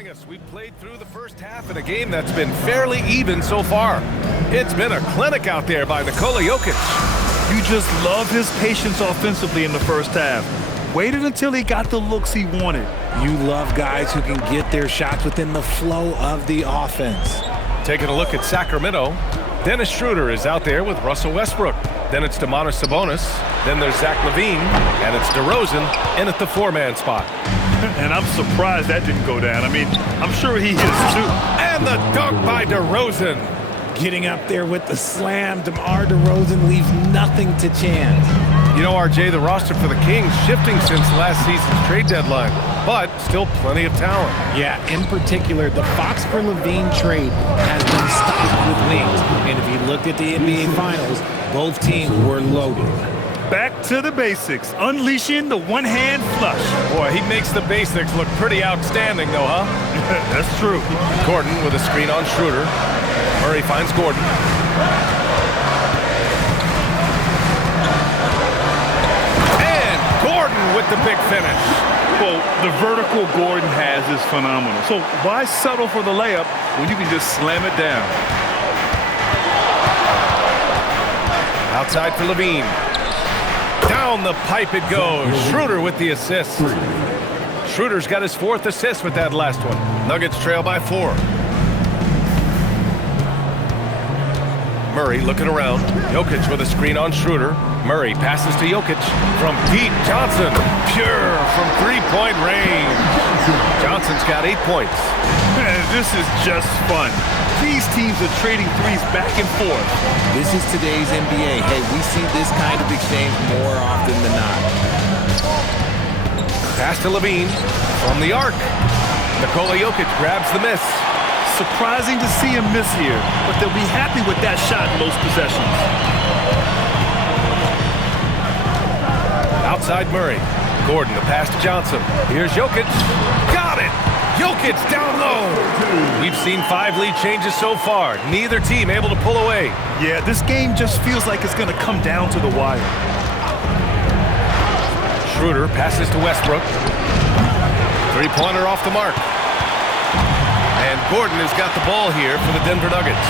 joining us. We've played through the first half in a game that's been fairly even so far. It's been a clinic out there by Nikola Jokić. You just love his patience offensively in the first half. Waited until he got the looks he wanted. You love guys who can get their shots within the flow of the offense. Taking a look at Sacramento, Dennis Schroeder is out there with Russell Westbrook. Then it's DomantasSabonis. Then there's Zach LaVine. And it's DeRozen in at the four-man spot. And I'm surprised that didn't go down. I mean, I'm sure he is too. And the dunk by DeRozen. Getting up there with the slam, DeMar DeRozan leaves nothing to chance. You know, RJ, the roster for the Kings shifting since last season's trade deadline, but still plenty of talent. Yeah, in particular, the Fox for LaVine trade has been stocked with wings. And if you looked at the NBA Finals, both teams were loaded. Back to the basics, unleashing the one-hand flush. Boy, he makes the basics look pretty outstanding, though, huh? That's true. Gordon with a screen on Schroeder. Murray finds Gordon. And Gordon with the big finish. Well, the vertical Gordon has is phenomenal. So why settle for the layup when you can just slam it down? Outside for LaVine. Down the pipe it goes. Schroeder with the assist. Schroeder's got his fourth assist with that last one. Nuggets trail by 4. Murray looking around. Jokić with a screen on Schroeder. Murray passes to Jokić from deep. Johnson, pure from three-point range. Johnson's got 8 points. This is just fun. These teams are trading threes back and forth. This is today's NBA. Hey, we see this kind of exchange more often than not. Pass to LaVine from the arc. Nikola Jokić grabs the miss. Surprising to see him miss here, but they'll be happy with that shot in most possessions. Outside Murray. Gordon, the pass to Johnson. Here's Jokić. Got it! Jokić down low. We've seen 5 lead changes so far. Neither team able to pull away. Yeah, this game just feels like it's going to come down to the wire. Schroeder passes to Westbrook. Three-pointer off the mark. And Gordon has got the ball here for the Denver Nuggets.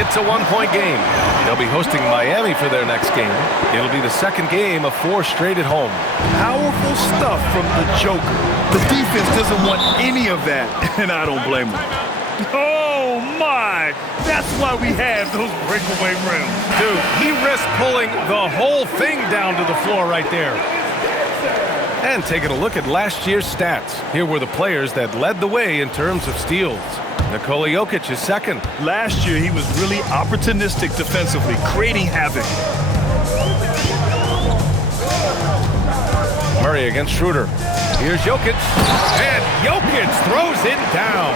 It's a 1-point game. They'll be hosting Miami for their next game. It'll be the second game of 4 straight at home. Powerful stuff from the Joker. The defense doesn't want any of that, and I don't blame them. Oh, my! That's why we have those breakaway rims. Dude, he risked pulling the whole thing down to the floor right there. And taking a look at last year's stats. Here were the players that led the way in terms of steals. Nikola Jokić is second. Last year, he was really opportunistic defensively, creating havoc. Murray against Schroeder. Here's Jokić. And Jokić throws it down.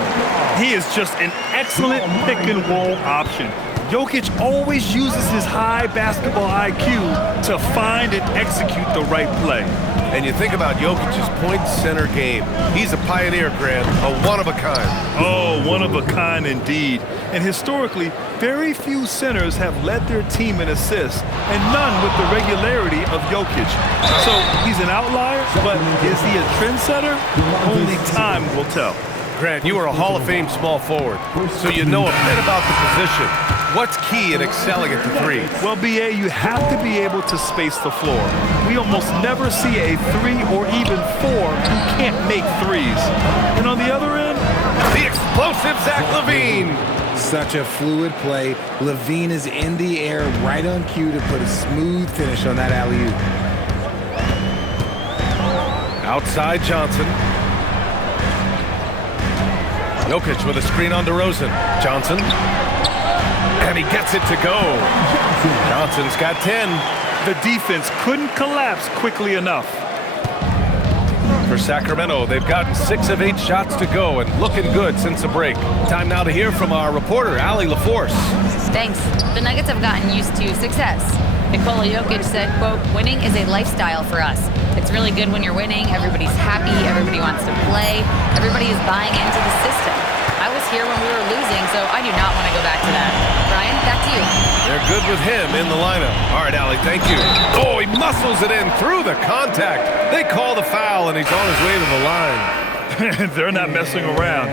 He is just an excellent pick-and-roll option. Jokić always uses his high basketball IQ to find and execute the right play. And you think about Jokic's point center game. He's a pioneer, Grant, a one-of-a-kind. Oh, one-of-a-kind indeed. And historically, very few centers have led their team in assists, and none with the regularity of Jokić. So he's an outlier, but is he a trendsetter? Only time will tell. Grant, you are a Hall of Fame small forward, so you know a bit about the position. What's key in excelling at the 3? Well, B.A., you have to be able to space the floor. We almost never see a 3 or even 4 who can't make threes. And on the other end, the explosive Zach LaVine. Such a fluid play. LaVine is in the air right on cue to put a smooth finish on that alley-oop. Outside Johnson. Jokić with a screen on DeRozen. Johnson. And he gets it to go. Johnson's got 10. The defense couldn't collapse quickly enough. For Sacramento, they've gotten 6 of 8 shots to go and looking good since the break. Time now to hear from our reporter, Allie LaForce. Thanks. The Nuggets have gotten used to success. Nikola Jokić said, quote, "Winning is a lifestyle for us. It's really good when you're winning. Everybody's happy. Everybody wants to play. Everybody is buying into the system. I was here when we were losing, so I do not want to go back to that." Brian, back to you. They're good with him in the lineup. All right, Allie, thank you. Oh, he muscles it in through the contact. They call the foul, and he's on his way to the line. They're not messing around.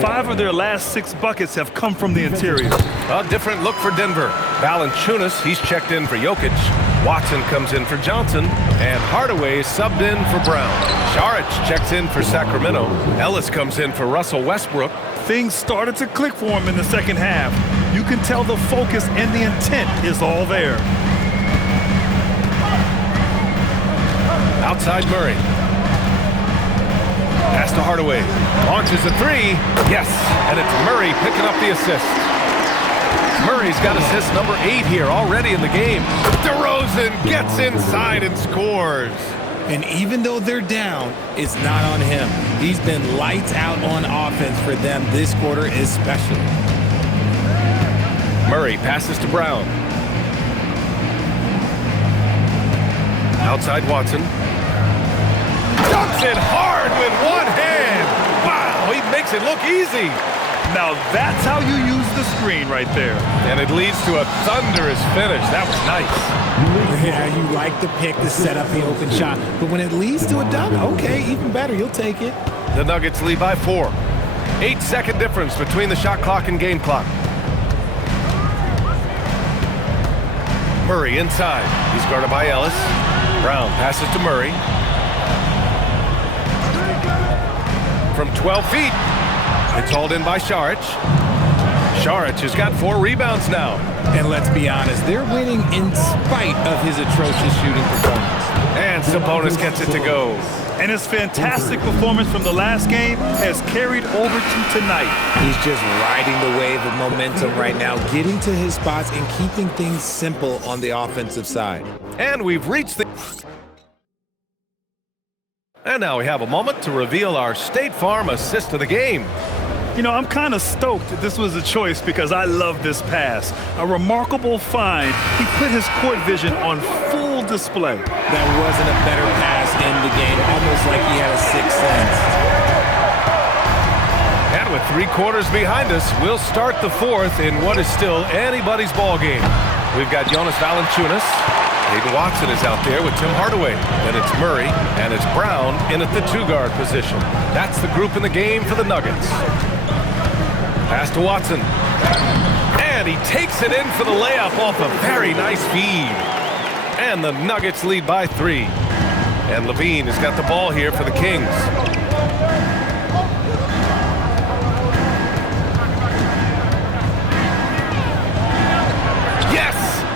5 of their last 6 buckets have come from the interior. A different look for Denver. Valanciunas, he's checked in for Jokić. Watson comes in for Johnson. And Hardaway subbed in for Brown. Saric checks in for Sacramento. Ellis comes in for Russell Westbrook. Things started to click for him in the second half. You can tell the focus and the intent is all there. Outside Murray. Pass to Hardaway. Launches a 3. Yes, and it's Murray picking up the assist. Murray's got assist number 8 here already in the game. DeRozen gets inside and scores. And even though they're down, it's not on him. He's been lights out on offense for them this quarter especially. Murray passes to Brown. Outside Watson. Dunks it hard with one hand. Wow, he makes it look easy. Now that's how you use the screen right there. And it leads to a thunderous finish. That was nice. Yeah, you like the pick to set up the open shot. But when it leads to a dunk, okay, even better, you'll take it. The Nuggets lead by 4. 8-second difference between the shot clock and game clock. Murray inside. He's guarded by Ellis. Brown passes to Murray. From 12 feet. It's hauled in by Saric. Saric has got 4 rebounds now. And let's be honest, they're winning in spite of his atrocious shooting performance. And Sabonis gets it to go. And his fantastic performance from the last game has carried over to tonight. He's just riding the wave of momentum right now, getting to his spots and keeping things simple on the offensive side. And we've reached the... And now we have a moment to reveal our State Farm assist of the game. You know, I'm kind of stoked that this was a choice because I love this pass. A remarkable find. He put his court vision on full display. That wasn't a better pass in the game, almost like he had a sixth sense. And with 3 quarters behind us, we'll start the 4th in what is still anybody's ball game. We've got Jonas Valanciunas. Hayden Watson is out there with Tim Hardaway. Then it's Murray, and it's Brown in at the 2-guard position. That's the group in the game for the Nuggets. Pass to Watson. And he takes it in for the layup off a very nice feed. And the Nuggets lead by 3. And LaVine has got the ball here for the Kings.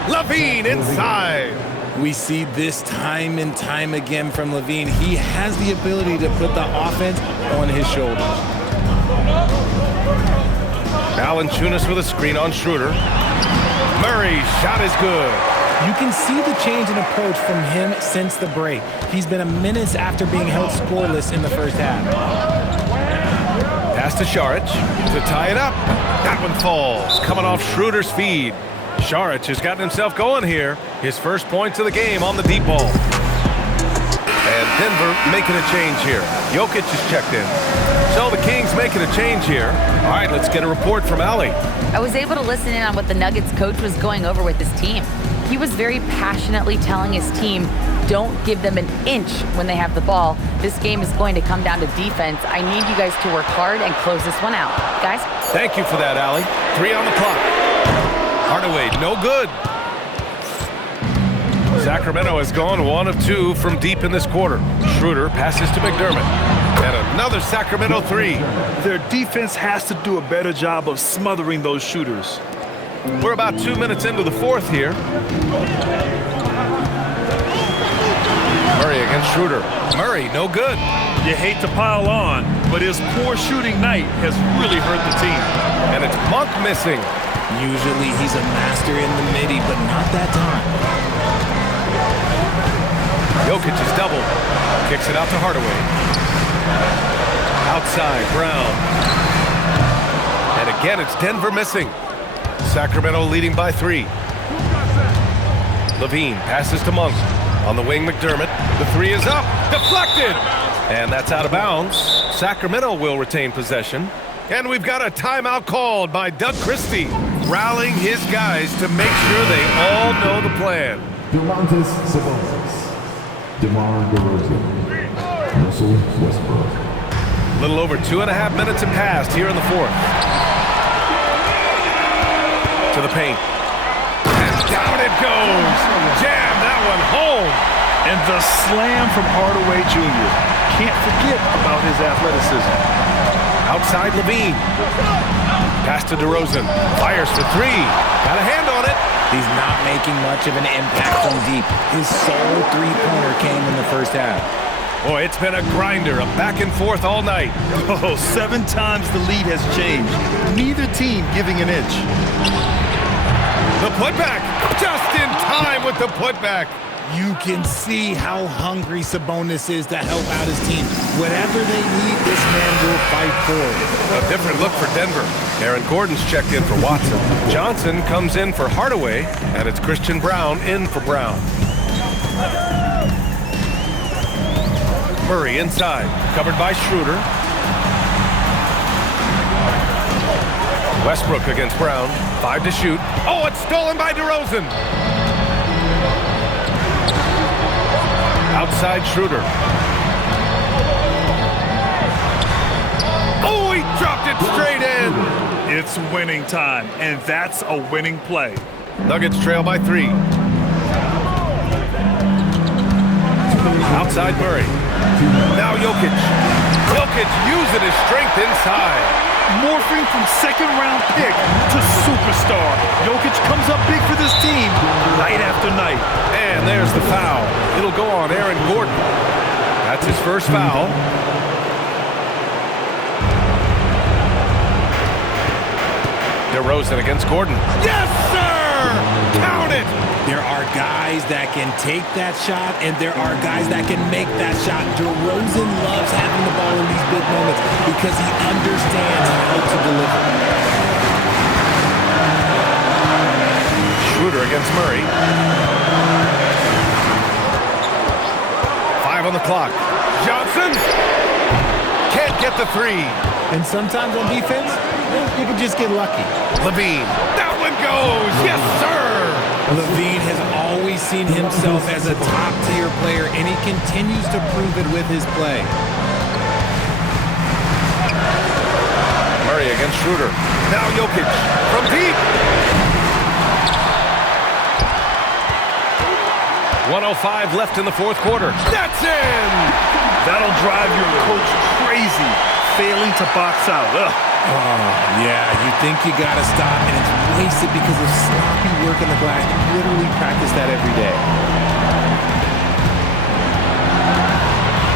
LaVine inside. We see this time and time again from LaVine. He has the ability to put the offense on his shoulders. Valanciunas with a screen on Schroeder. Murray's shot is good. You can see the change in approach from him since the break. He's been a menace after being held scoreless in the first half. Pass to Saric to tie it up. That one falls, coming off Schroeder's feed. Saric has gotten himself going here. His first points of the game on the deep ball. And Denver making a change here. Jokić is checked in. So the Kings making a change here. All right, let's get a report from Allie. I was able to listen in on what the Nuggets coach was going over with his team. He was very passionately telling his team, don't give them an inch when they have the ball. This game is going to come down to defense. I need you guys to work hard and close this one out. Guys? Thank you for that, Allie. 3 on the clock. Hardaway, no good. Sacramento has gone 1 of 2 from deep in this quarter. Schroeder passes to McDermott. And another Sacramento 3. Their defense has to do a better job of smothering those shooters. We're about 2 minutes into the 4th here. Murray against Schroeder. Murray, no good. You hate to pile on, but his poor shooting night has really hurt the team. And it's Monk missing. Usually he's a master in the midi, but not that time. Jokić is doubled. Kicks it out to Hardaway. Outside, Brown. And again, it's Denver missing. Sacramento leading by 3. LaVine passes to Monk. On the wing, McDermott. The 3 is up. Deflected. And that's out of bounds. Sacramento will retain possession. And we've got a timeout called by Doug Christie, rallying his guys to make sure they all know the plan. DomantasSabonis, Demar DeRozen, Russell Westbrook. little over 2.5 minutes have passed here in the fourth. To the paint. And down it goes. Jam that one home. And the slam from Hardaway Jr. Can't forget about his athleticism. Outside LaVine. Pass to DeRozen. Fires for three. Got a hand on it. He's not making much of an impact from deep. His sole three-pointer came in the first half. Boy, it's been a grinder, a back and forth all night. Oh, 7 times the lead has changed. Neither team giving an inch. The putback, just in time with the putback. You can see how hungry Sabonis is to help out his team. Whatever they need, this man will fight for it. A different look for Denver. Aaron Gordon's checked in for Watson. Johnson comes in for Hardaway, and it's Christian Braun in for Brown. Murray inside, covered by Schroeder. Westbrook against Brown, 5 to shoot. Oh, it's stolen by DeRozen. Outside Schroeder. Oh, he dropped it straight in. It's winning time, and that's a winning play. Nuggets trail by 3. Outside Murray. Now Jokić. Jokić using his strength inside. Morphing from second-round pick to superstar. Jokić comes up big for this team night after night. And there's the foul. It'll go on Aaron Gordon. That's his first foul. DeRozen against Gordon. Yes, sir! Count it! There are guys that can take that shot, and there are guys that can make that shot. DeRozen loves having the ball in these big moments because he understands how to deliver. Schroeder against Murray. 5 on the clock. Johnson can't get the 3. And sometimes on defense, you can just get lucky. LaVine. That one goes. Yes, sir. LaVine has always seen himself as a top-tier player, and he continues to prove it with his play. Murray against Schroeder. Now Jokić from deep. 1:05 left in the fourth quarter. That's in! That'll drive your coach crazy, failing to box out. Ugh. Oh, yeah, you think you got to stop, and it's wasted because of sloppy work in the glass. You literally practice that every day.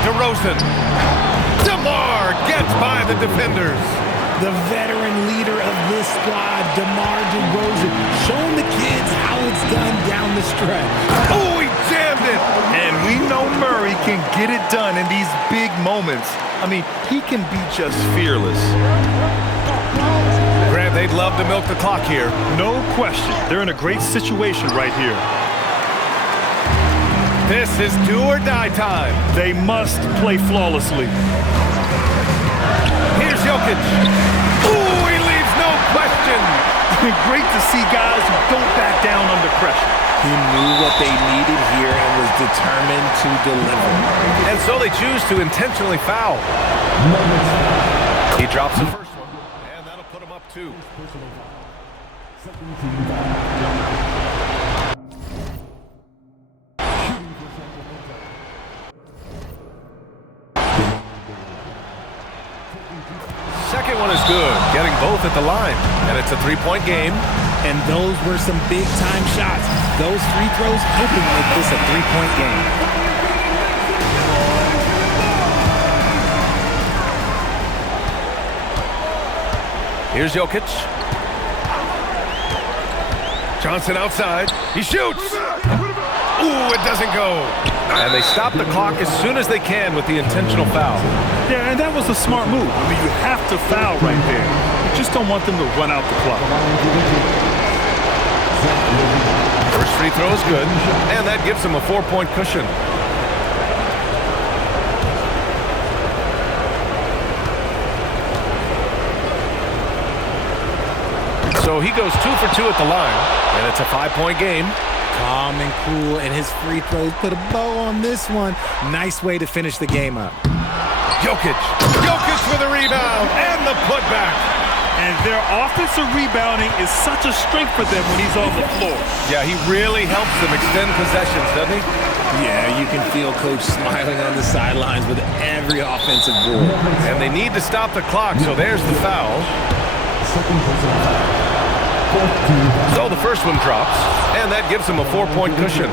DeRozen. DeMar gets by the defenders. The veteran leader of this squad, DeMar DeRozen, showing the kids how it's done down the stretch. Oh, he jammed it! And we know Murray can get it done in these big moments. I mean, he can be just fearless. Grant, they'd love to milk the clock here. No question. They're in a great situation right here. This is do or die time. They must play flawlessly. Here's Jokić. Ooh, he leaves no question. Great to see guys who don't back down under pressure. He knew what they needed here and was determined to deliver. And so they choose to intentionally foul. He drops the first one, and that'll put him up 2. Second one is good, getting both at the line. And it's a 3-point game. And those were some big-time shots. Those free throws helping make this a 3-point game. Here's Jokić. Johnson outside. He shoots. Ooh, it doesn't go. And they stop the clock as soon as they can with the intentional foul. Yeah, and that was a smart move. I mean, you have to foul right there. You just don't want them to run out the clock. First free throw is good, and that gives them a 4-point cushion. So he goes 2 for 2 at the line, and it's a 5-point game. Calm and cool, and his free throws put a bow on this one. Nice way to finish the game up. Jokić. Jokić with a rebound and the putback. And their offensive rebounding is such a strength for them when he's on the floor. Yeah, he really helps them extend possessions, doesn't he? Yeah, you can feel Coach smiling on the sidelines with every offensive goal. And they need to stop the clock, so there's the foul. So the first one drops, and that gives him a 4-point cushion.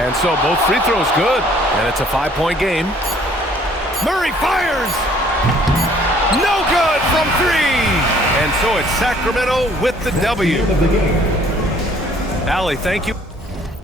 And so both free throws good, and it's a 5-point game. Murray fires! No good from 3! And so it's Sacramento with the W. Allie, thank you.